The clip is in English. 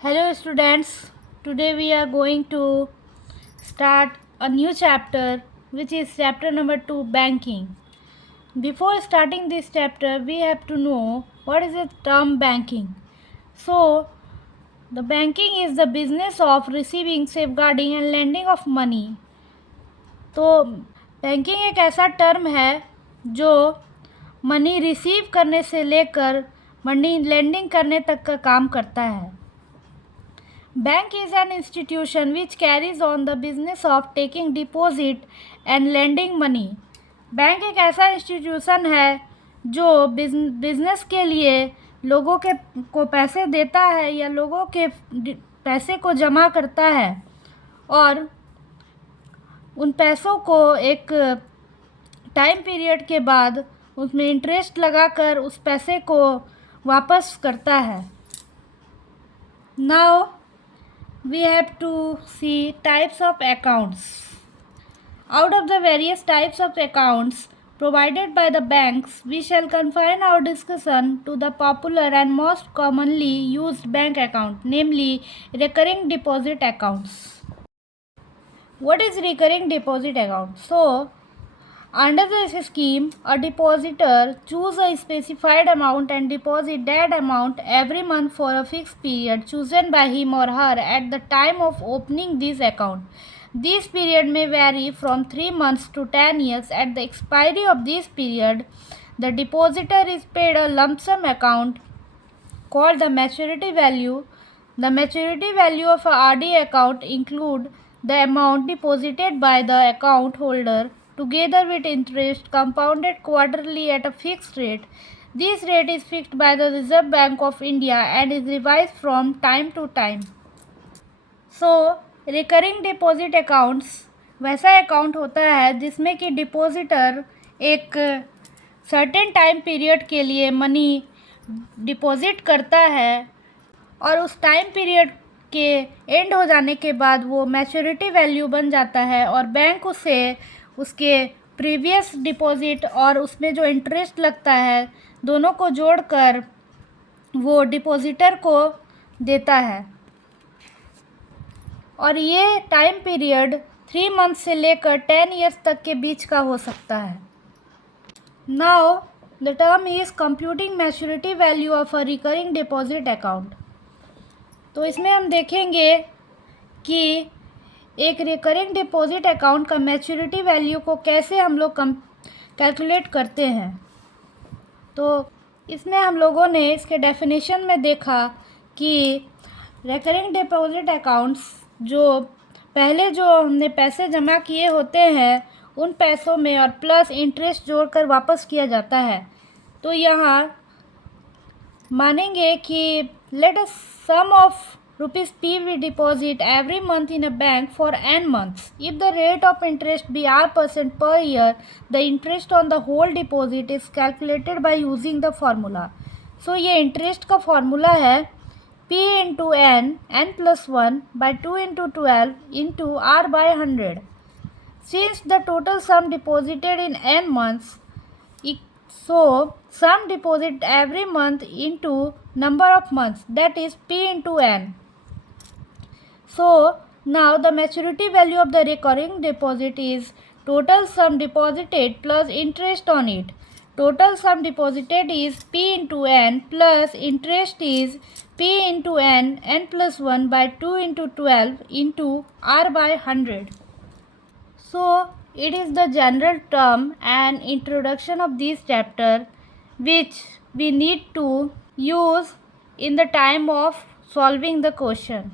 Hello students, today we are going to start a new chapter which is chapter number 2, banking. Before starting this chapter we have to know what is the term banking. So the banking is the business of receiving, safeguarding and lending of money. तो banking एक ऐसा term है जो money receive करने से लेकर money lending करने तक का काम करता है. Bank is an institution which carries on the business of taking deposit and lending money. Bank एक ऐसा इंस्टीट्यूशन है जो बिजनेस के लिए लोगों के को पैसे देता है या लोगों के पैसे को जमा करता है और उन पैसों को एक टाइम पीरियड के बाद उसमें इंटरेस्ट लगाकर उस पैसे को वापस करता है. Now we have to see types of accounts. Out of the various types of accounts provided by the banks, we shall confine our discussion to the popular and most commonly used bank account, namely recurring deposit accounts. What is recurring deposit account? So, under this scheme, a depositor choose a specified amount and deposit that amount every month for a fixed period chosen by him or her at the time of opening this account. This period may vary from 3 months to 10 years. At the expiry of this period, the depositor is paid a lump sum account called the maturity value. The maturity value of a RD account include the amount deposited by the account holder together with interest compounded quarterly at a fixed rate. This rate is fixed by the Reserve Bank of India and is revised from time to time. So, recurring deposit accounts वैसा account होता है जिसमें कि depositor एक certain time period के लिए money deposit करता है और उस टाइम पीरियड के एंड हो जाने के बाद वो मैच्योरिटी वैल्यू बन जाता है और बैंक उसे उसके प्रीवियस डिपॉजिट और उसमें जो इंटरेस्ट लगता है दोनों को जोड़कर वो डिपॉजिटर को देता है और ये टाइम पीरियड 3 मंथ से लेकर 10 ईयर्स तक के बीच का हो सकता है. Now the term is computing maturity value of a recurring deposit account. तो इसमें हम देखेंगे कि एक रिकरिंग डिपॉजिट अकाउंट का मैच्योरिटी वैल्यू को कैसे हम लोग कैलकुलेट करते हैं. तो इसमें हम लोगों ने इसके डेफिनेशन में देखा कि रिकरिंग डिपॉजिट अकाउंट्स जो पहले जो हमने पैसे जमा किए होते हैं उन पैसों में और प्लस इंटरेस्ट जोड़कर वापस किया जाता है. तो यहाँ मानेंगे कि let us sum of rupees p we deposit every month in a bank for n months. If the rate of interest be r% per year, the interest on the whole deposit is calculated by using the formula. So ये interest का formula है p into n plus 1 by 2 into 12 into r by 100. Since the total sum deposited in n months, so sum deposit every month into number of months, that is p into n. So now the maturity value of the recurring deposit is total sum deposited plus interest on it. Total sum deposited is p into n plus interest is p into n plus 1 by 2 into 12 into r by 100. So it is the general term and introduction of this chapter which we need to use in the time of solving the question.